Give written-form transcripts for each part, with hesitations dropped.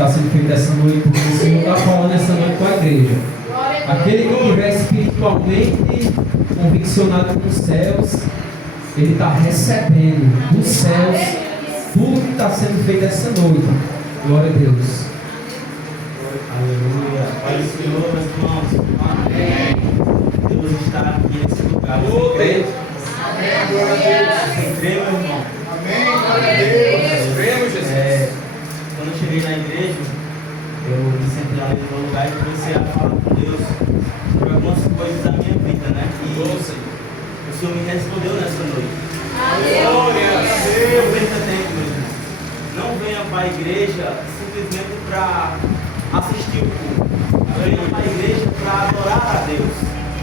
está sendo feito essa noite, porque o Senhor está falando essa noite com a igreja. Aquele que estiver espiritualmente conviccionado com os céus, ele está recebendo dos céus tudo que está sendo feito essa noite. Glória a Deus. Aleluia. Pai do Senhor, meus irmãos. Amém. Deus está aqui nesse lugar. Você crê? Amém. Glória a Deus. Você crê, meu irmão? Amém. Glória a Deus. Cremos, Jesus. Quando eu cheguei na igreja, eu me sentei lá no lugar e comecei a falar com Deus sobre algumas coisas da minha vida, né? E o Senhor me respondeu nessa noite. Glória a Deus. Não perca tempo, meu irmão. Não venha para a igreja simplesmente para assistir o culto. Venha para a igreja para adorar a Deus.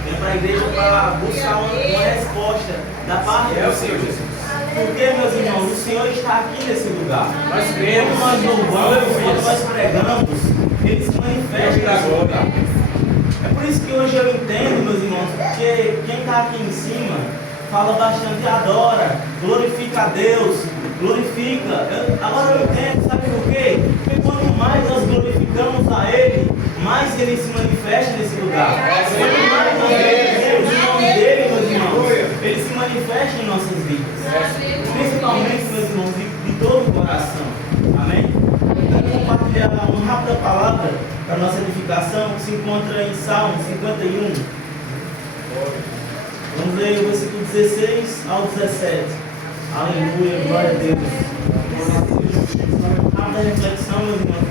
Venha para a igreja para buscar uma resposta da parte do Senhor Jesus. Porque, meus irmãos, o Senhor está aqui nesse lugar. Nós cremos. Quando nós louvamos, quando nós pregamos, Ele se manifesta nesse lugar. É por isso que hoje eu entendo, meus irmãos, porque quem está aqui em cima fala bastante, adora, glorifica a Deus, glorifica. Agora eu entendo, sabe por quê? Porque quanto mais nós glorificamos a Ele, mais Ele se manifesta nesse lugar. Quanto mais nós glorificamos o nome dEle, meus irmãos, Ele se manifesta em nossas vidas. Principalmente, meus irmãos, de todo o coração. Amém? Eu quero compartilhar uma rápida palavra para a nossa edificação, que se encontra em Salmo 51. Vamos ler o versículo 16 ao 17. Aleluia, glória a Deus. Rápida reflexão, meus irmãos,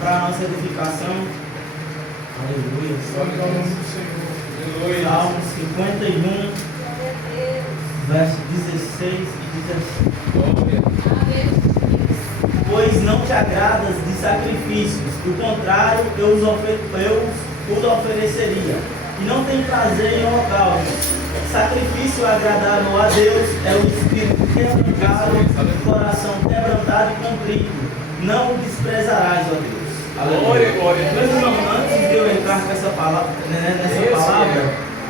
para a nossa edificação. Aleluia. Salmo 51, verso 16 e 17. Pois não te agradas de sacrifícios, do contrário, eu os ofereceria. E não tem prazer em holocaustos. Sacrifício agradável a Deus é o espírito quebrantado, o coração quebrantado e contrito. Não o desprezarás, ó Deus. Glória, glória. Meus irmãos, antes de eu entrar nessa palavra,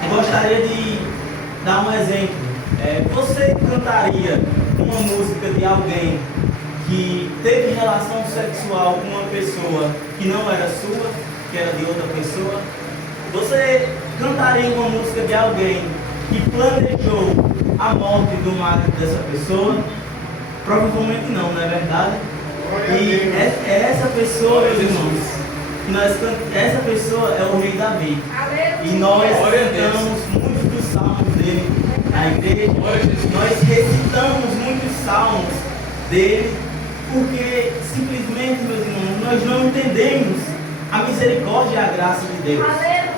eu gostaria de dar um exemplo. Você cantaria uma música de alguém que teve relação sexual com uma pessoa que não era sua, que era de outra pessoa? Você cantaria uma música de alguém que planejou a morte do marido dessa pessoa? Provavelmente não, não é verdade? E é essa pessoa, meus irmãos, essa pessoa é o rei Davi. E nós cantamos muitos dos salmos dele na igreja. Nós recitamos muitos salmos dele, porque simplesmente, meus irmãos, nós não entendemos a misericórdia e a graça de Deus.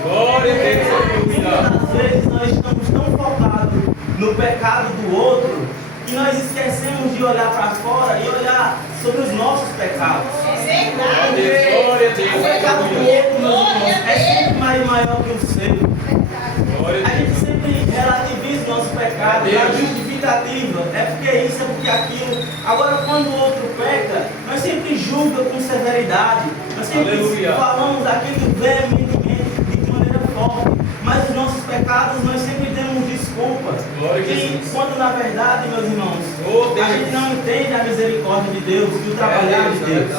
Glória a Deus. Muitas vezes nós estamos tão focados no pecado do outro que nós esquecemos de olhar para fora e olhar sobre os nossos pecados. Glória a Deus. O pecado do outro, meus irmãos, é sempre mais maior que o seu. A gente sempre relativiza o nosso pecado, a justificativa é porque isso, é porque aquilo. Agora, quando o outro peca, nós sempre julgamos com severidade, nós sempre falamos aquilo veementemente, de maneira forte, mas os nossos pecados nós sempre demos desculpas. E quando na verdade, meus irmãos, a gente não entende a misericórdia de Deus e o trabalhar de Deus.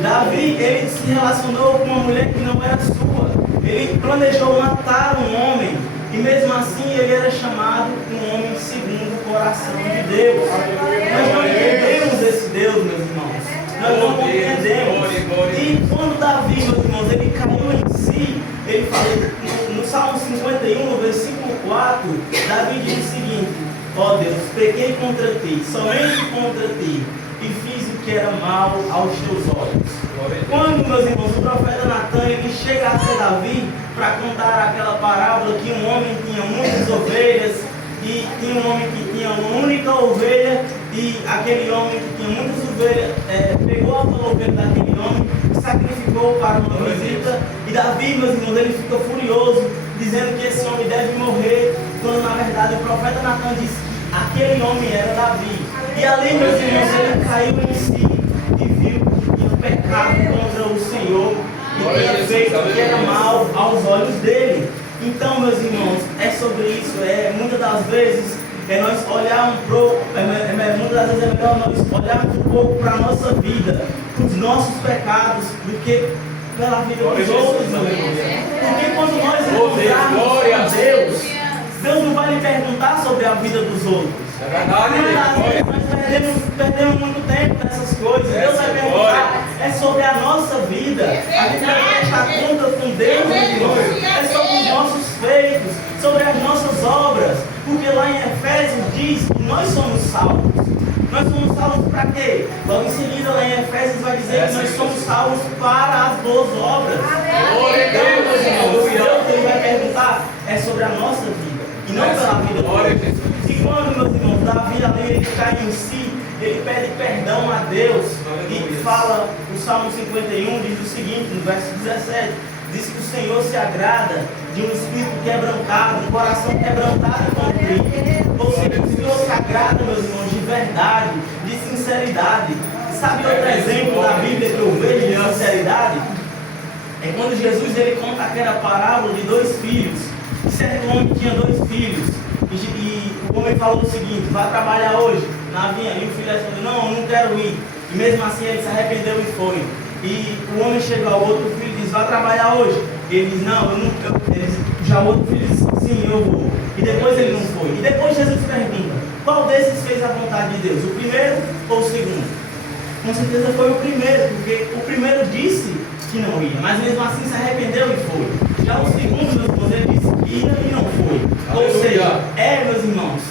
Davi, ele se relacionou com uma mulher que não era sua. Ele planejou matar um homem. E mesmo assim ele era chamado um homem segundo o coração de Deus. Nós não entendemos esse Deus, meus irmãos. Nós não compreendemos. E quando Davi, meus irmãos, ele caiu em si, ele fala, no Salmo 51, no versículo 4, Davi diz o seguinte: ó Deus, pequei contra ti, somente contra ti, e fiz o que era mal aos teus olhos. Quando, meus irmãos, o profeta Natan ele chega a ser Davi para contar aquela parábola que um homem tinha muitas ovelhas e tinha um homem que tinha uma única ovelha, e aquele homem que tinha muitas ovelhas pegou a ovelha daquele homem, sacrificou para uma visita, e Davi, meus irmãos, ele fica furioso, dizendo que esse homem deve morrer, quando na verdade o profeta Natan disse que aquele homem era Davi. E ali, meus irmãos, ele caiu em si e viu que tinha pecado contra o Senhor e tinha feito o que era mal aos olhos dele. Então, meus irmãos, é sobre isso. Muitas das vezes nós olharmos muitas das vezes é melhor nós olharmos um pouco para a nossa vida os nossos pecados do que pela vida dos outros, meu irmão. Porque quando nós encontrarmos com Deus, Deus não vai lhe perguntar sobre a vida dos outros. É verdade, Nós perdemos muito tempo nessas coisas. Deus vai perguntar sobre a nossa vida. A gente vai prestar conta com Deus, meus irmãos. É sobre os nossos feitos, sobre as nossas obras. Porque lá em Efésios diz que nós somos salvos. Nós somos salvos para quê? Logo em seguida, lá em Efésios vai dizer que nós somos salvos para as boas obras. Glória a Deus, Deus, ele vai perguntar sobre a nossa vida e não pela vida dos outros. E quando, meus irmãos, Davi ali ele cai em si, ele pede perdão a Deus e fala, o Salmo 51 diz o seguinte, no verso 17, diz que o Senhor se agrada de um espírito quebrantado, um coração quebrantado e contrito. Ou seja, o Senhor se agrada, meus irmãos, de verdade, de sinceridade. Sabe outro exemplo da Bíblia que eu vejo de sinceridade? É quando Jesus ele conta aquela parábola de dois filhos. Certo homem tinha dois filhos. E o homem falou o seguinte: vai trabalhar hoje na vinha. E o filho respondeu: não, eu não quero ir. E mesmo assim ele se arrependeu e foi. E o homem chega ao outro filho e diz: vai trabalhar hoje. Ele diz: não, eu não. Já o outro filho diz: sim, eu vou. E depois ele não foi. E depois Jesus pergunta: qual desses fez a vontade de Deus? O primeiro ou o segundo? Com certeza foi o primeiro, porque o primeiro disse que não ia, mas mesmo assim se arrependeu e foi. Já o segundo, meus irmãos, ele disse que ia e não foi. Ou seja, meus irmãos,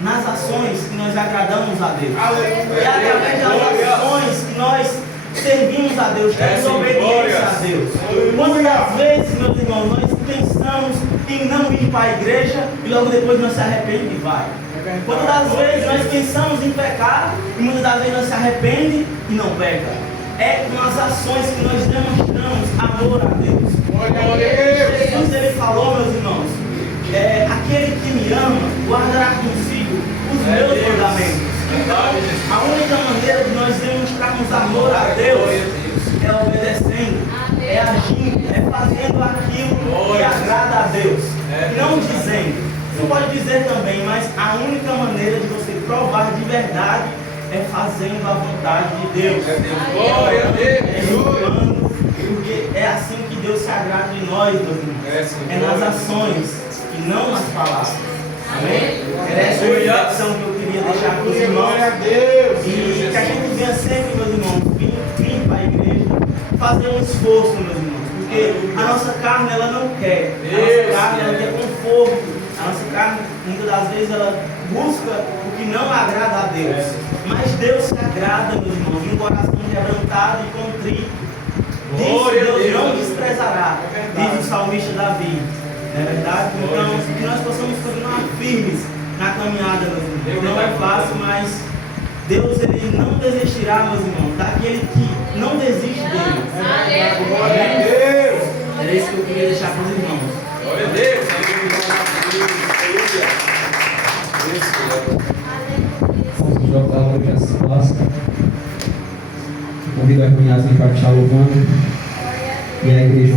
nas ações que nós agradamos a Deus. É através das ações que nós servimos a Deus, temos obediência a Deus. Quantas vezes, meus irmãos, nós pensamos em não ir para a igreja e logo depois nós se arrependemos e vai. Quantas das vezes nós pensamos em pecar e muitas das vezes nós se arrependemos e não peca. É com as ações que nós demonstramos amor a Deus. Jesus ele falou, meus irmãos, aquele que me ama guardará consigo os meus mandamentos. Então, a única maneira de nós demonstrarmos amor a Deus é obedecendo, é agindo, é fazendo aquilo que agrada a Deus. Não dizendo. Você pode dizer também, mas a única maneira de você provar de verdade é fazendo a vontade de Deus. Glória a Deus. Porque é assim que Deus se agrada de nós, meus irmãos. É nas ações e não nas palavras. Amém? Era essa reflexão que eu queria deixar para os irmãos. E que a gente venha sempre, meus irmãos, vir para a igreja, fazer um esforço, meus irmãos. Porque a nossa carne, ela não quer. A nossa carne, ela quer conforto. A nossa carne, muitas das vezes, ela busca o que não agrada a Deus. Mas Deus se agrada, meus irmãos, de um coração quebrantado e contrito. Deus não desprezará, diz o salmista Davi. Não é verdade? Então, que nós possamos continuar firmes na caminhada, meus irmãos. Não é fácil, mas Deus ele não desistirá, meus irmãos, daquele que não desiste dele. Glória a Deus. Era isso que eu queria deixar para os irmãos. Glória a Deus. Vamos jogar hoje as classes. Convido a irmã Yasmin para estar louvando. E a igreja